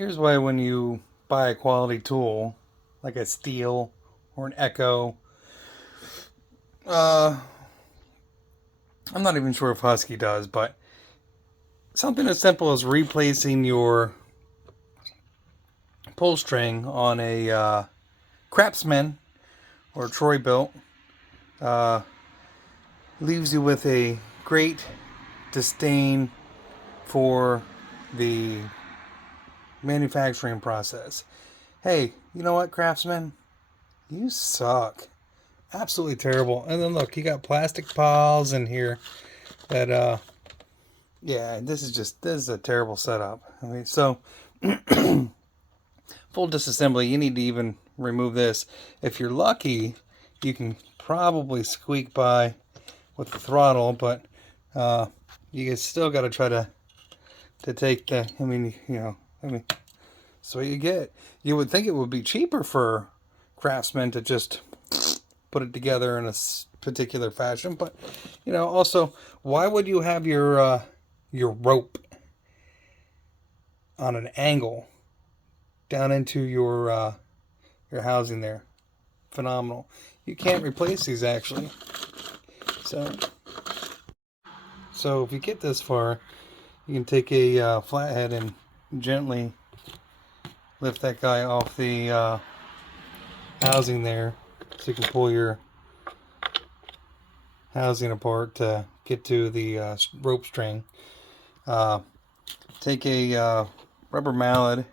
Here's why when you buy a quality tool, like a steel or an Echo, I'm not even sure if Husky does, but something as simple as replacing your pull string on a craftsman or Troy bilt uh, leaves you with a great disdain for the manufacturing process. Hey, you know what, craftsman? You suck. Absolutely terrible. And then look, you got plastic piles in here that yeah, this is a terrible setup. I mean, so full disassembly, you need to even remove this. If you're lucky, you can probably squeak by with the throttle, but you still got to try to take the. I mean, so what you get. You would think it would be cheaper for craftsmen to just put it together in a particular fashion, but also, why would you have your rope on an angle down into your housing there? Phenomenal. You can't replace these actually. So if you get this far, you can take a flathead and gently lift that guy off the housing there, so you can pull your housing apart to get to the rope string. Take a rubber mallet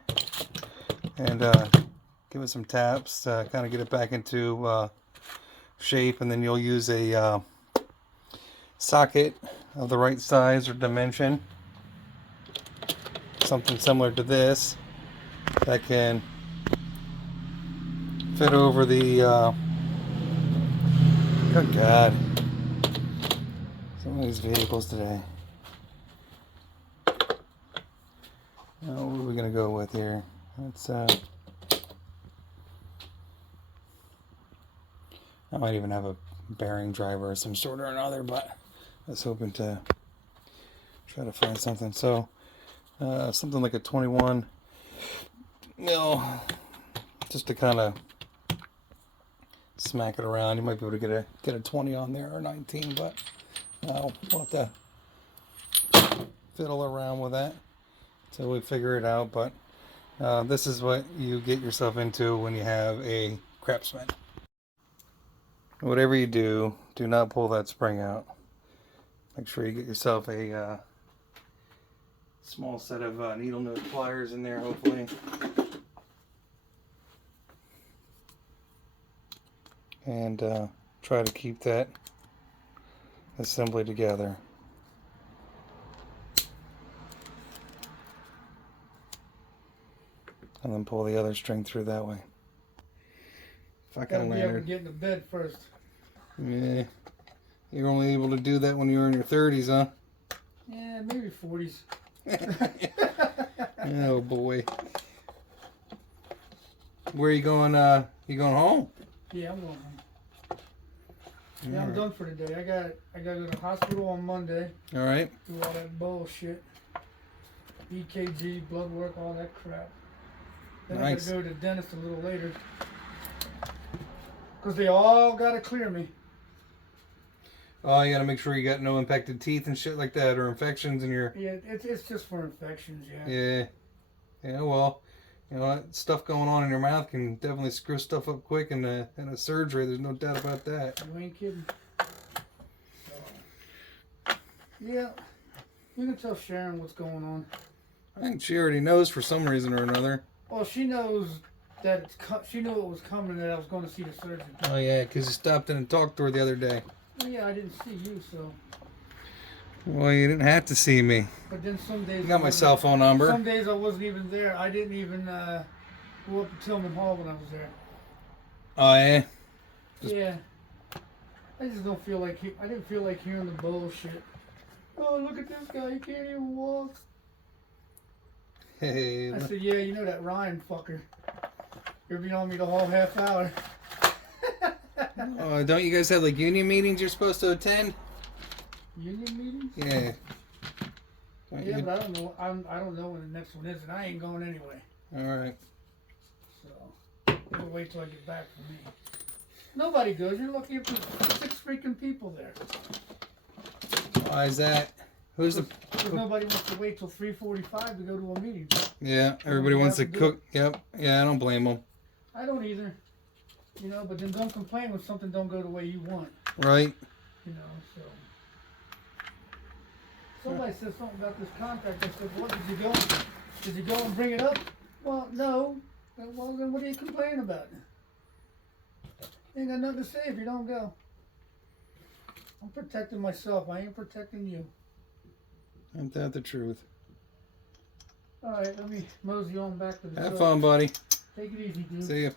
and give it some taps to kind of get it back into shape, and then you'll use a socket of the right size or dimension, something similar to this, that can fit over the good God, some of these vehicles today. Now, what are we gonna go with here? Let's I might even have a bearing driver of some sort or another, but I was hoping to try to find something. So something like a 21 mil, just to kind of smack it around. You might be able to get a 20 on there, or 19, but we'll have to fiddle around with that until we figure it out. But this is what you get yourself into when you have a craftsman. Whatever you do, do not pull that spring out. Make sure you get yourself a small set of needle nose pliers in there, hopefully. And try to keep that assembly together. And then pull the other string through that way. Gotta be able to get into bed first. Yeah. You're only able to do that when you're in your 30s, huh? Yeah, maybe 40s. Oh boy. Where are you going? You going home? Yeah, I'm going home. Yeah, I'm done for the day. I gotta go to the hospital on Monday. All right. Do all that bullshit. EKG, blood work, all that crap. Then Nice. I gotta go to the dentist a little later. Because they all gotta clear me. Oh, you gotta make sure you got no impacted teeth and shit like that, or infections in your... Yeah, it's just for infections, yeah. Yeah, well, stuff going on in your mouth can definitely screw stuff up quick in a surgery. There's no doubt about that. You ain't kidding. So, yeah, you can tell Sharon what's going on. I think she already knows for some reason or another. Well, she knows that she knew it was coming, and that I was going to see the surgeon. Oh yeah, because you stopped in and talked to her the other day. Yeah, I didn't see you, so. Well, you didn't have to see me. But then some days. You got my cell phone number. Some days I wasn't even there. I didn't even go up to Tillman Hall when I was there. Oh yeah. Yeah. I just don't feel like I didn't feel like hearing the bullshit. Oh, look at this guy. He can't even walk. Hey. I said, yeah, you know that Ryan fucker. You're being on me the whole half hour. Oh, don't you guys have like union meetings you're supposed to attend? Union meetings? Yeah. Yeah, but I don't know. I don't know when the next one is, and I ain't going anyway. All right. So we'll wait till I get back from me. Nobody goes. You're lucky if there's 6 freaking people there. Why is that? Who's the? Because nobody wants to wait till 3:45 to go to a meeting. Yeah, everybody wants to cook. Yep. Yeah, I don't blame them. I don't either. You know, but then don't complain when something don't go the way you want. Right. You know, so. Somebody said something about this contract. I said, what, did you go and bring it up? Well, no. Well, then what are you complaining about? You ain't got nothing to say if you don't go. I'm protecting myself. I ain't protecting you. Ain't that the truth? All right, let me mosey on back to the Have truck. fun, buddy. Take it easy, dude. See you.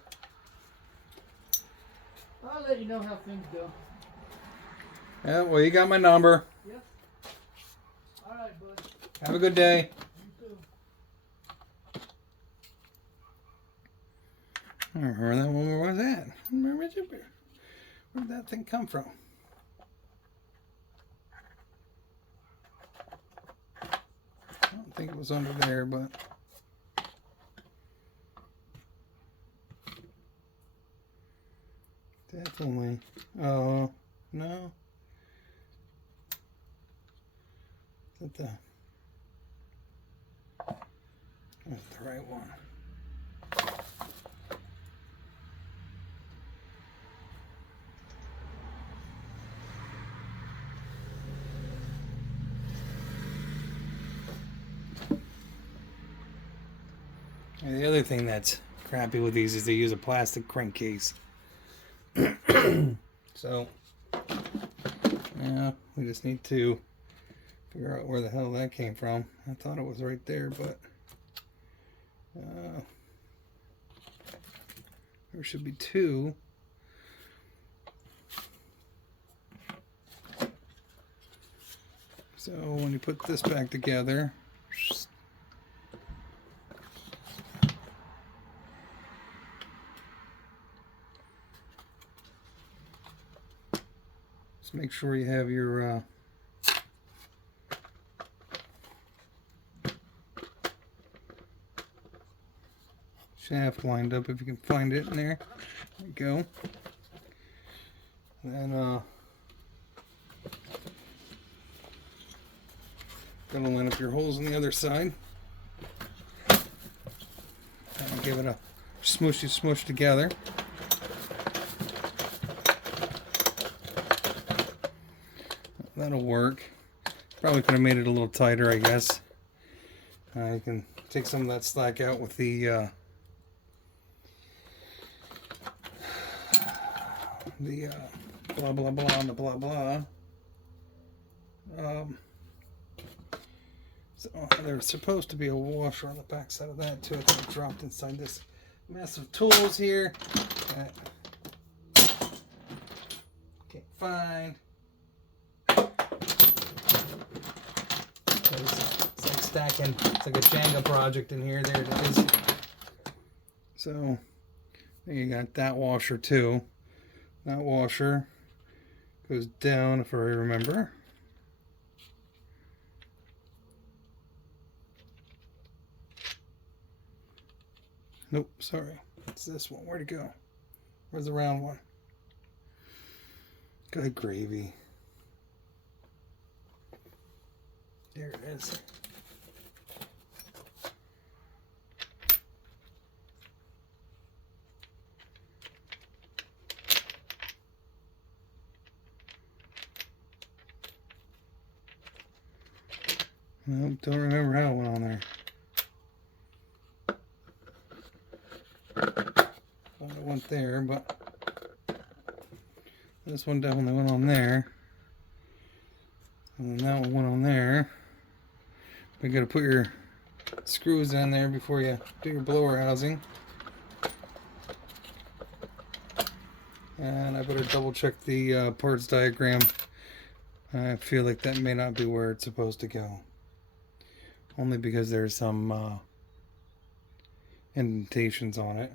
I'll let you know how things go. Yeah, well, you got my number. Yep. All right, bud. Have a good day. You too. I don't remember that one. Where was that? Where did that thing come from? I don't think it was under there, but definitely. Oh, no. Is that that's the right one. And the other thing that's crappy with these is they use a plastic crankcase. So, yeah, we just need to figure out where the hell that came from. I thought it was right there, but there should be 2. So when you put this back together, just make sure you have your shaft lined up if you can find it in there. There you go. And then gonna line up your holes on the other side. And give it a smush together. That'll work. Probably could have made it a little tighter, I guess. You can take some of that slack out with the blah blah blah and the blah blah. So there's supposed to be a washer on the back side of that too. I think it dropped inside this mess of tools here. Can't find. It's like stacking. It's like a Jenga project in here. There it is. So then you got that washer too. That washer goes down, if I remember. Nope, sorry. It's this one. Where'd it go? Where's the round one? Good gravy. There it is. Nope, don't remember how it went on there. Thought it went there, but this one definitely went on there. And then that one went on there. You gotta put your screws in there before you do your blower housing. And I better double check the parts diagram. I feel like that may not be where it's supposed to go. Only because there's some indentations on it.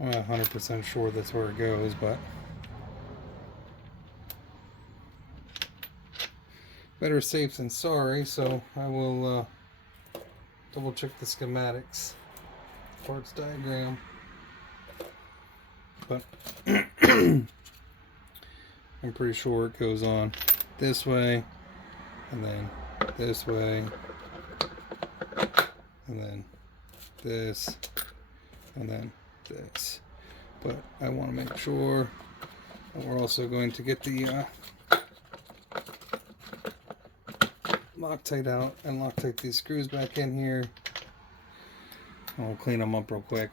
I'm not 100% sure that's where it goes, but better safe than sorry, so I will double check the schematics, parts diagram. But I'm pretty sure it goes on this way, and then this way, and then this, and then this. But I want to make sure that we're also going to get the Loctite out and Loctite these screws back in here. And we'll clean them up real quick.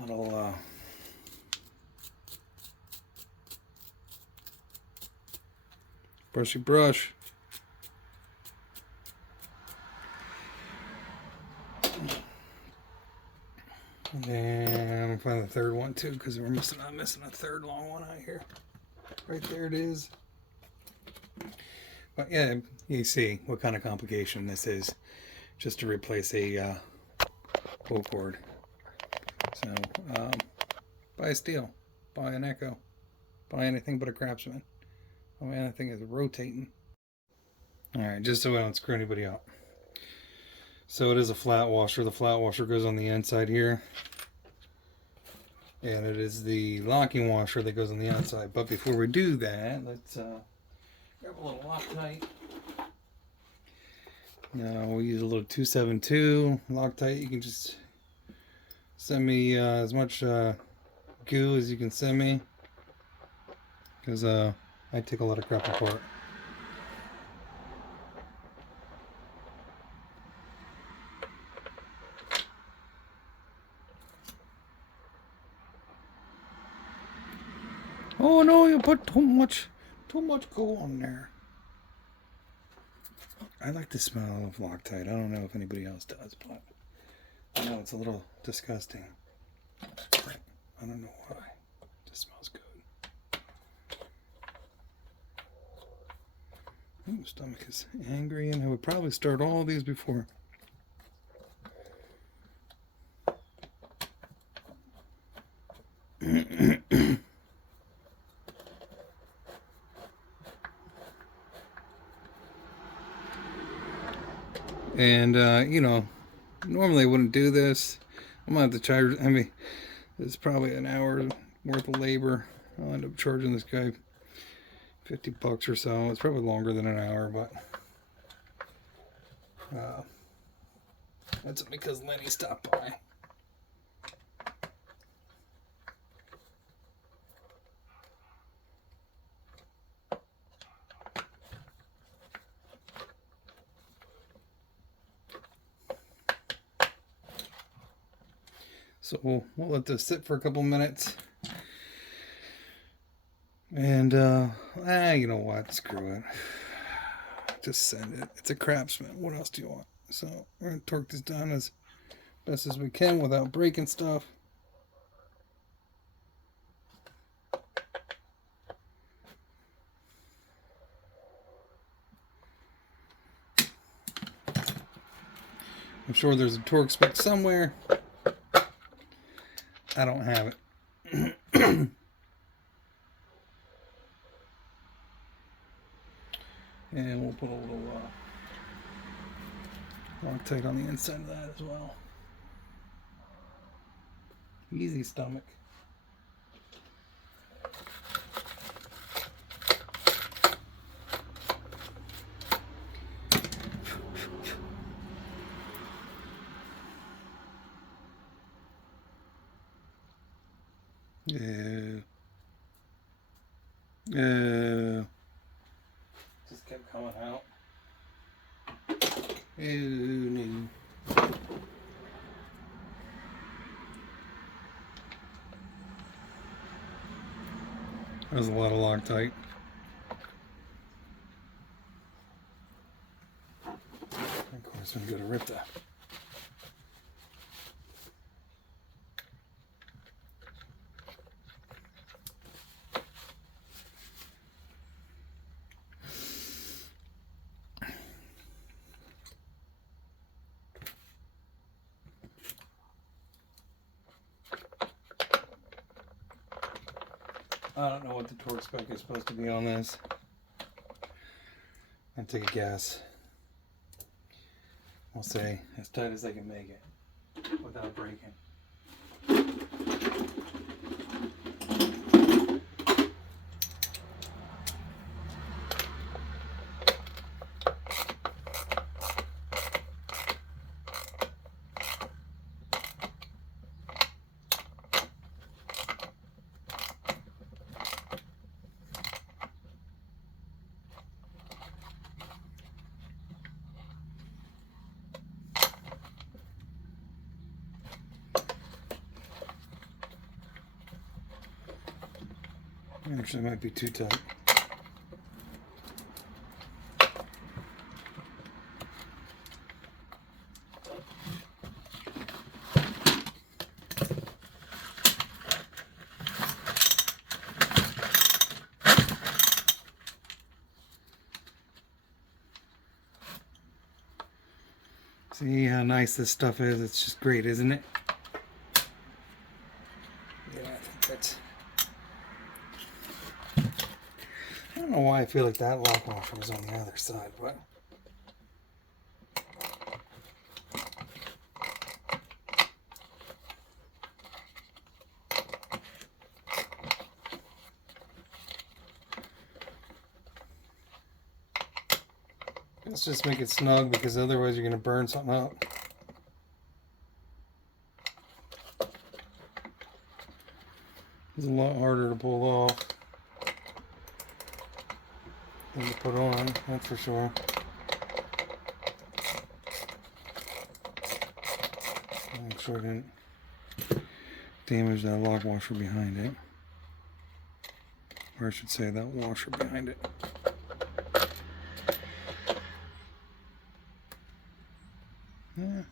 Little brushy brush. And I'm find the third one too, because I'm missing a third long one out here. Right there it is. But yeah, you see what kind of complication this is, just to replace a pull cord. So buy a steel, buy an Echo, buy anything but a Craftsman. Oh man, that thing is rotating. Alright, just so I don't screw anybody up. So it is a flat washer. The flat washer goes on the inside here. And it is the locking washer that goes on the outside. But before we do that, let's grab a little Loctite. Now we'll use a little 272 Loctite. You can just send me as much goo as you can send me, because I take a lot of crap apart. Oh no, you put too much glue on there. I like the smell of Loctite. I don't know if anybody else does, but I know it's a little disgusting. I don't know why. It just smells good. Oh, stomach is angry, and I would probably start all of these before. And you know, normally I wouldn't do this. I'm gonna have to charge. I mean, it's probably an hour worth of labor. I'll end up charging this guy $50 or so. It's probably longer than an hour, but that's because Lenny stopped by. So we'll let this sit for a couple minutes. And you know what? Screw it. Just send it. It's a Craftsman. What else do you want? So we're gonna torque this down as best as we can without breaking stuff. I'm sure there's a torque spec somewhere. I don't have it. And we'll put a little Loctite on the inside of that as well. Easy, stomach. Yeah. Just kept coming out. Ew, no. There's a lot of Loctite. Of course, I'm going to rip that. I don't know what the torque spec is supposed to be on this. and take a guess. We'll say as tight as they can make it without breaking. Actually, might be too tight. See how nice this stuff is? It's just great, isn't it? Yeah, I think that's... I don't know why I feel like that lock washer was on the other side, but... Let's just make it snug because otherwise you're going to burn something up. It's a lot harder to pull off than to put on, that's for sure. Make sure I didn't damage that lock washer behind it. Or I should say that washer behind it. Yeah.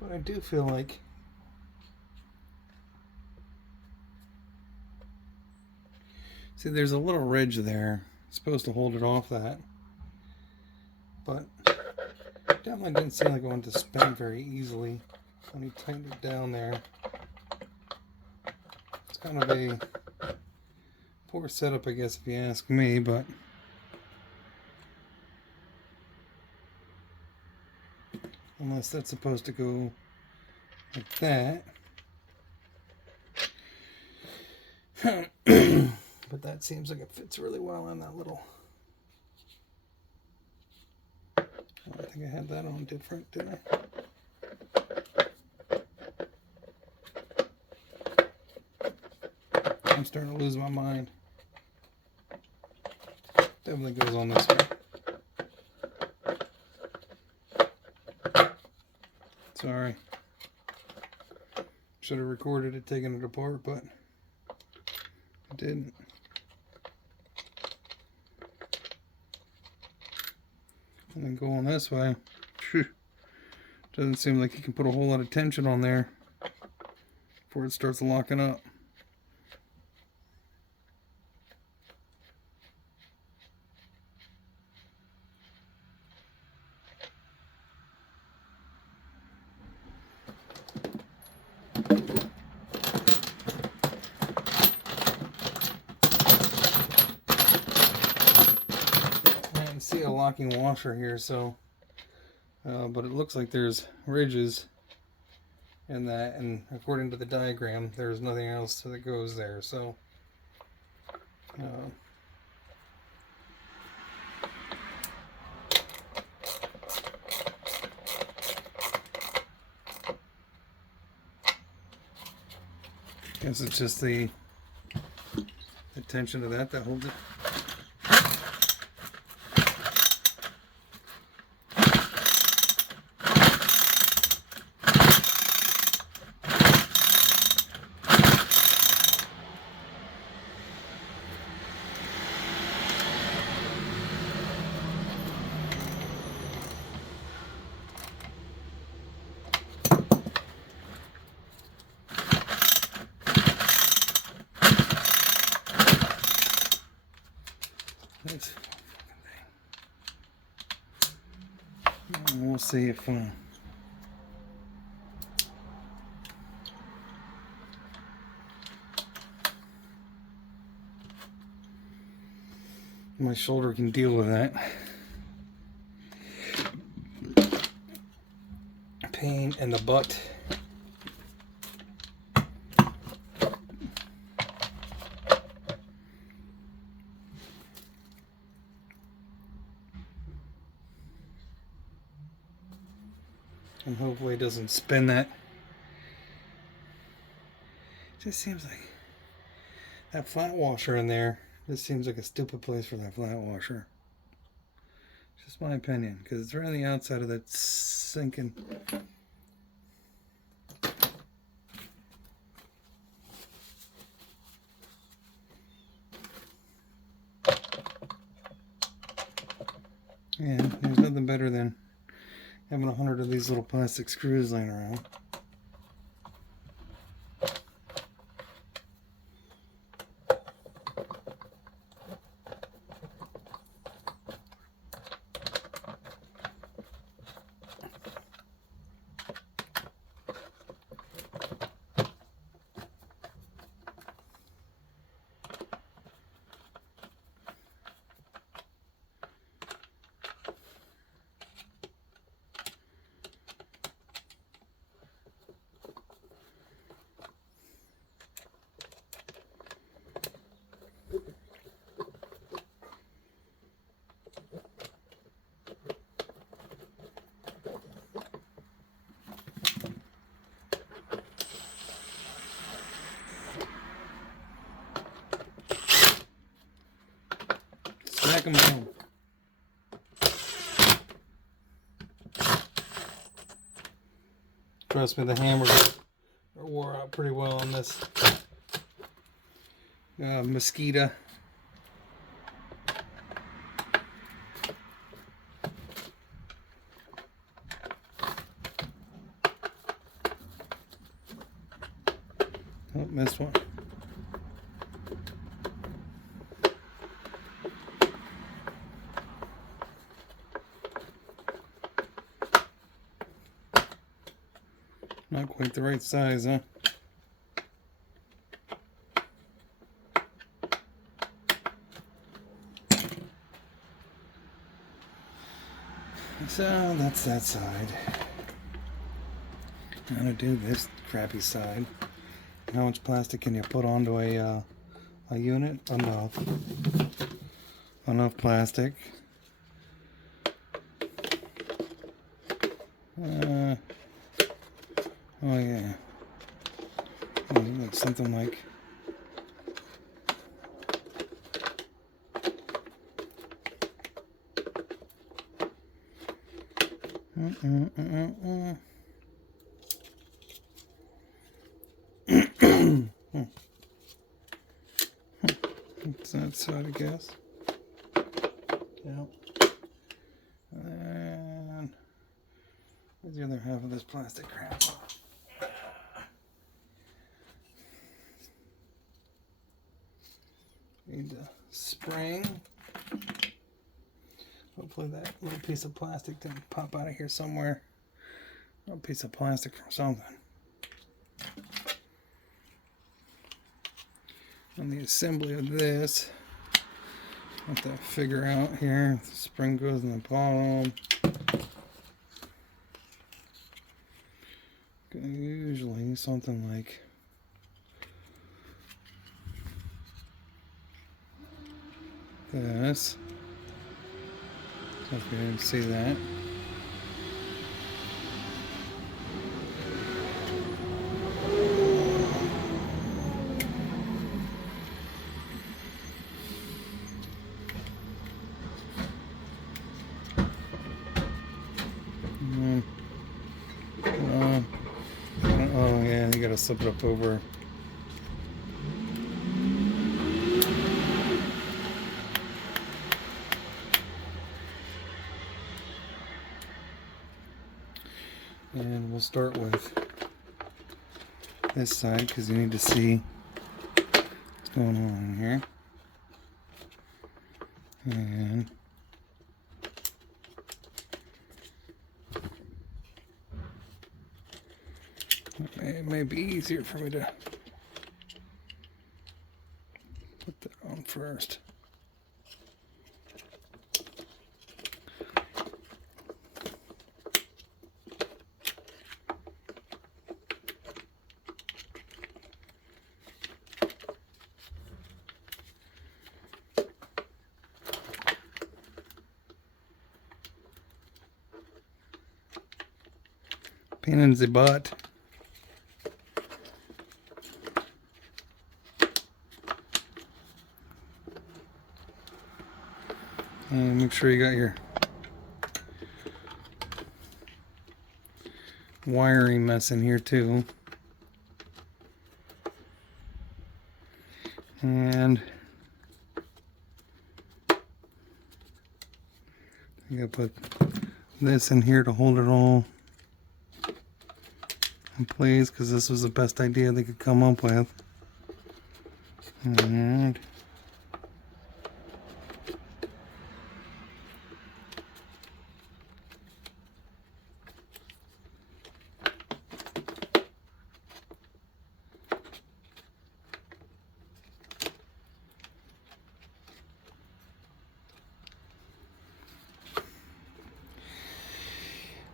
But I do feel like see, there's a little ridge there. It's supposed to hold it off that. But definitely didn't seem like it wanted to spin very easily when he tightened it down there. It's kind of a poor setup, I guess, if you ask me, but unless that's supposed to go like that. But that seems like it fits really well on that little... I think I had that on different, didn't I? I'm starting to lose my mind. Definitely goes on this one. Sorry. Should have recorded it taking it apart, but I didn't. And then going this way, doesn't seem like you can put a whole lot of tension on there before it starts locking up. I can see a locking washer here, so but it looks like there's ridges in that, and according to the diagram there's nothing else that goes there, so guess it's just the tension of that holds it. We'll see if My shoulder can deal with that. Pain in the butt. And hopefully it doesn't spin that. Just seems like that flat washer in there. This seems like a stupid place for that flat washer. Just my opinion, because it's right on the outside of that sinking. And there's nothing better than having 100 of these little plastic screws laying around. Smack them home. Trust me, the hammer wore out pretty well on this mosquito. Oh, missed one. Not quite the right size, huh? So that's that side. How to do this crappy side. How much plastic can you put onto a unit? Enough. Enough plastic. Oh yeah. Oh, like something like. It's that side, I guess. Yeah. And where's the other half of this plastic crap? Need the spring. Hopefully that little piece of plastic didn't pop out of here somewhere. A piece of plastic from something. On the assembly of this, I have to figure out here. The spring goes in the bottom. Usually something like this. So if you didn't see that. Oh yeah, you gotta slip it up over. And we'll start with this side because you need to see what's going on in here. And it may be easier for me to put that on first. Pain in the butt. And make sure you got your wiring mess in here too. And you gotta put this in here to hold it all in place, because this was the best idea they could come up with. And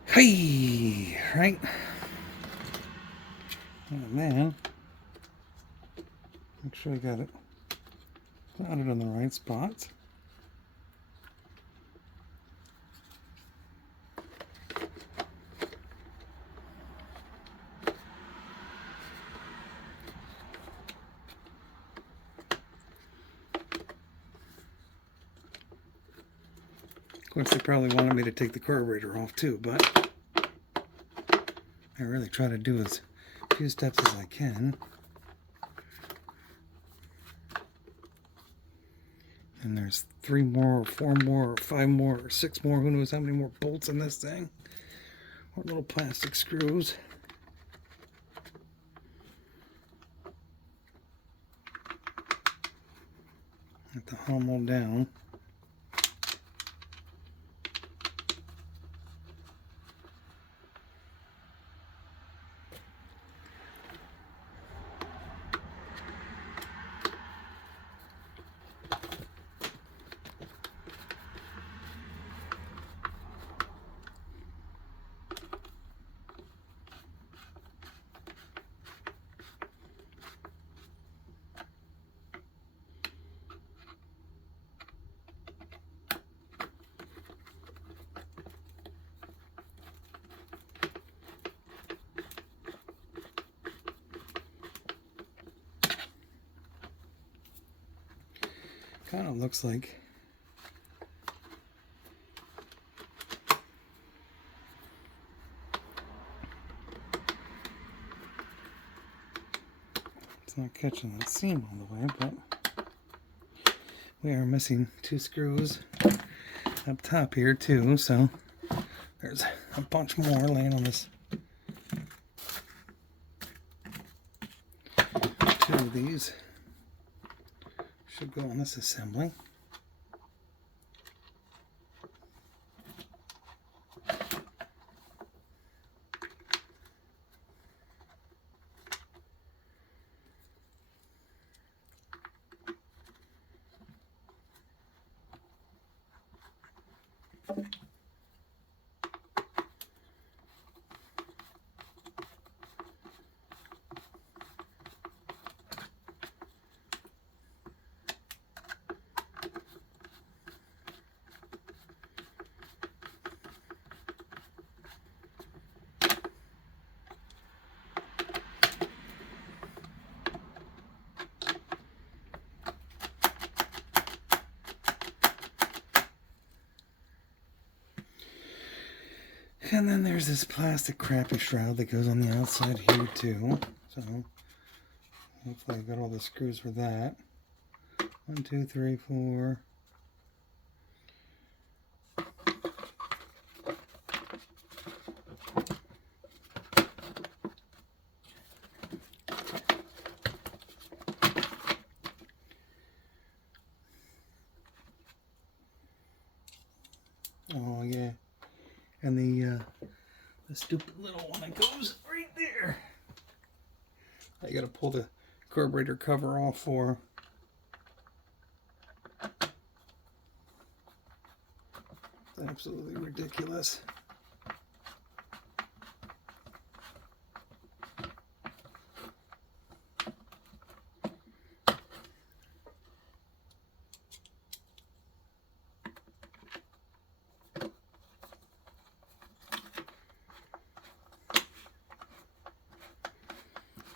hey, right? And then make sure you got it planted in the right spots. Of course, they probably wanted me to take the carburetor off too, but I really try to do as few steps as I can. And there's 3 more, or 4 more, or 5 more, or 6 more. Who knows how many more bolts in this thing? Or little plastic screws. Have to hum them down. Kind of looks like it's not catching that seam all the way, but we are missing 2 screws up top here too, so there's a bunch more laying on this. 2 of these should go on this assembly. And then there's this plastic crappy shroud that goes on the outside here too. So hopefully I've got all the screws for that. 1, 2, 3, 4. Oh yeah. And the stupid little one that goes right there. I gotta pull the carburetor cover off for. It's absolutely ridiculous.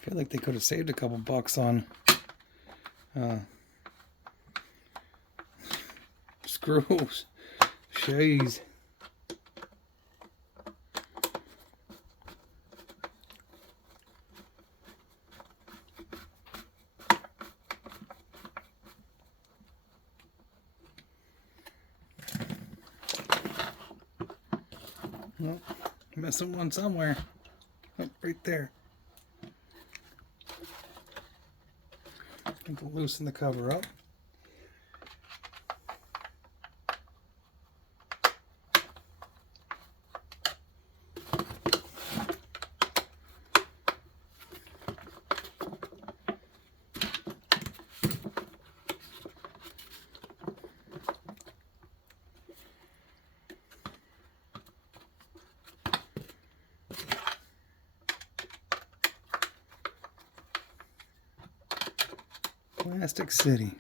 feel like they could have saved a couple bucks on screws. Jeez. Well, missing one somewhere. Oh, right there. And to loosen the cover up. Plastic City.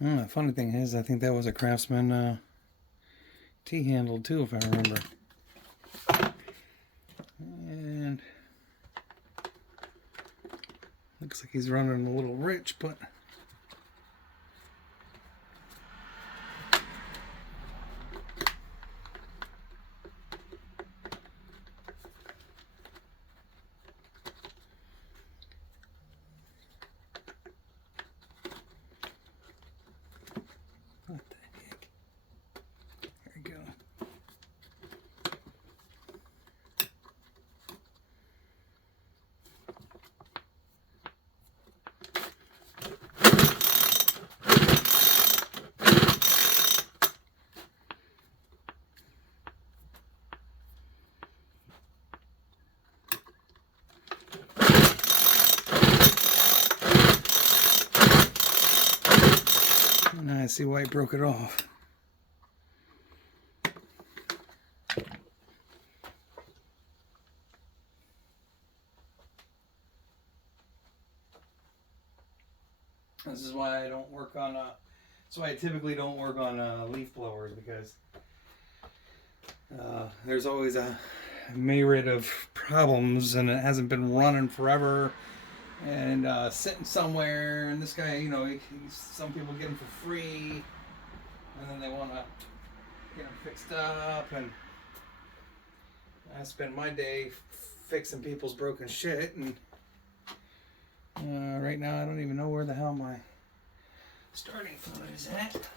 The funny thing is, I think that was a Craftsman T-handle too, if I remember. And looks like he's running a little rich, but what the heck? There we go. Now I see why he broke it off. This is why I don't work on. That's why I typically don't work on leaf blowers, because there's always a myriad of problems, and it hasn't been running forever. And sitting somewhere, and this guy, you know, some people get them for free, and then they want to get them fixed up, and I spend my day fixing people's broken shit, and right now I don't even know where the hell my starting fluid is at.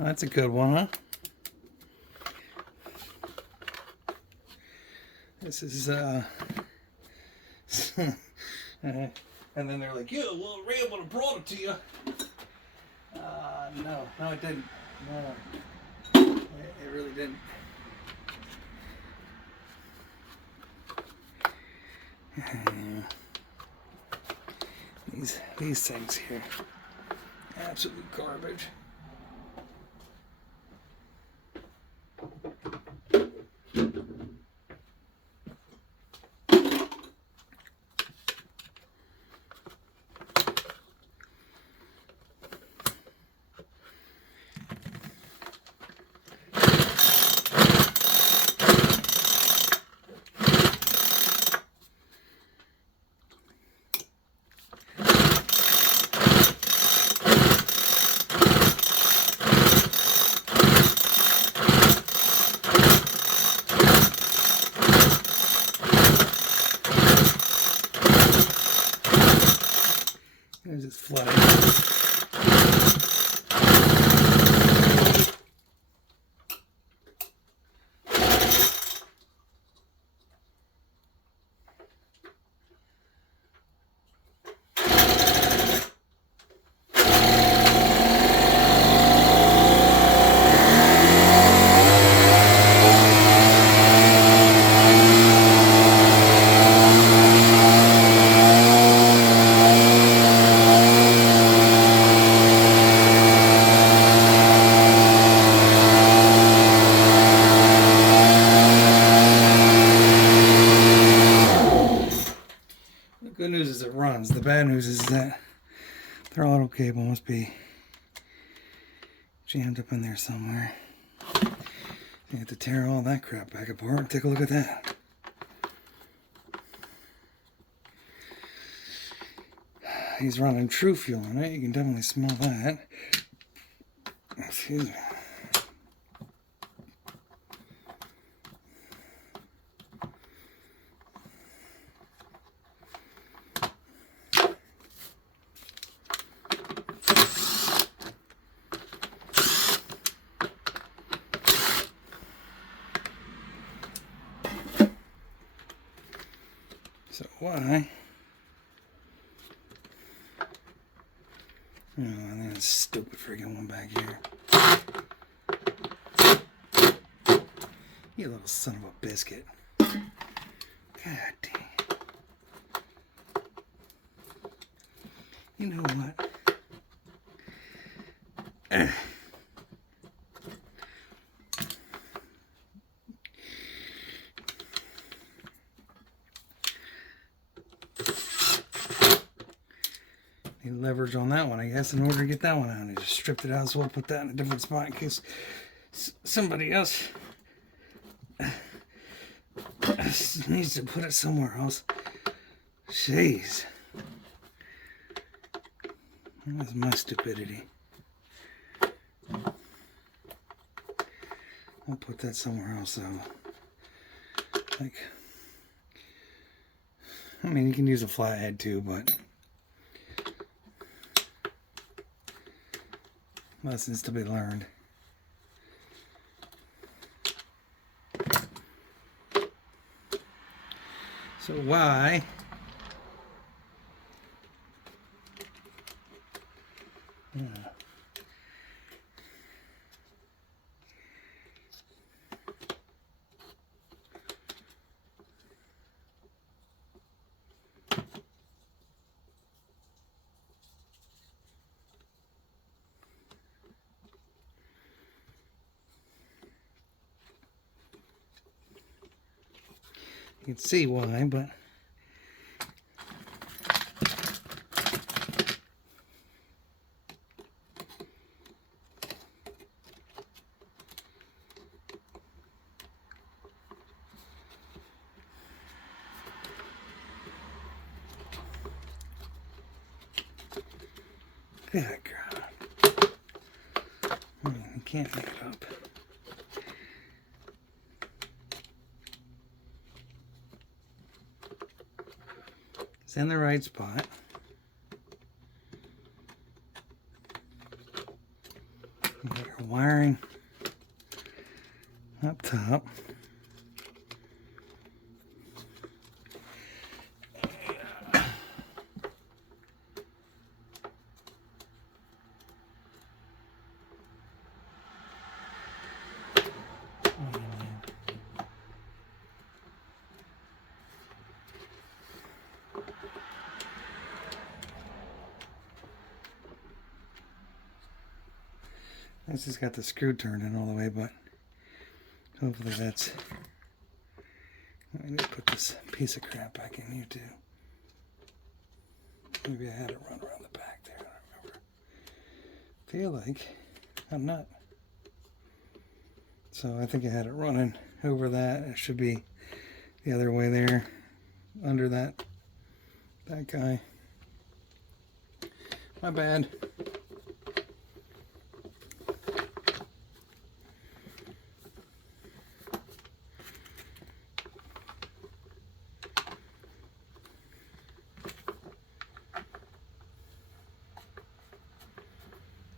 Oh, that's a good one, huh? This is and then they're like, yeah, well, we're able to brought it to you. No, it didn't. No, it really didn't. These things here, absolute garbage. There's this flooding. Throttle cable must be jammed up in there somewhere. You have to tear all that crap back apart. Take a look at that. He's running true fuel on it. You can definitely smell that. Excuse me. So why? Oh, and then this stupid freaking one back here. You little son of a biscuit. God dang. You know what? Need leverage on that one, I guess, in order to get that one out. I just stripped it out, so we'll put that in a different spot in case somebody else needs to put it somewhere else. Jeez. That's my stupidity. I'll put that somewhere else, though. Like, I mean, you can use a flathead too, but lessons to be learned. So why? You can see why, but good God. You can't make it up. It's in the right spot. You got your wiring up top. This has got the screw turned in all the way, but hopefully that's... Let me put this piece of crap back in here too. Maybe I had it run around the back there, I don't remember. Feel like I'm not. So I think I had it running over that. It should be the other way there, under that guy. My bad.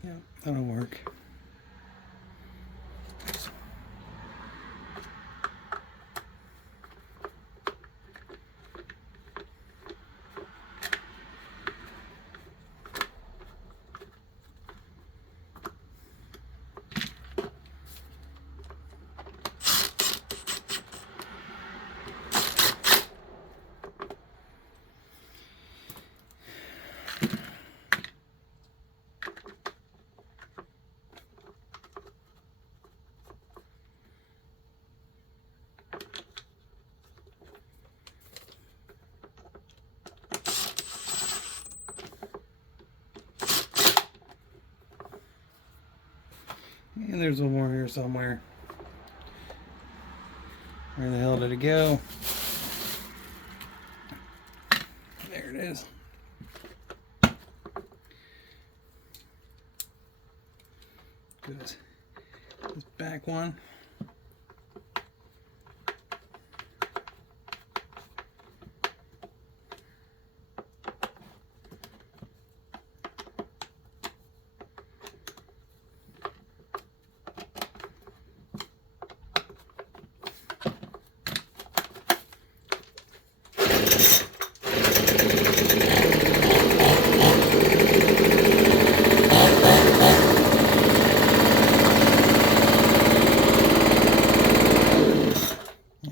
Yeah, that'll work. And there's one more here somewhere. Where the hell did it go? There it is. This back one.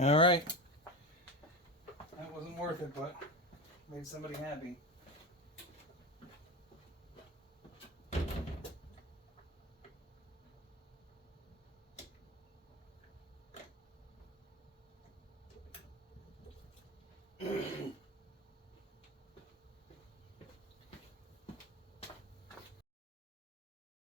All right. That wasn't worth it, but made somebody happy.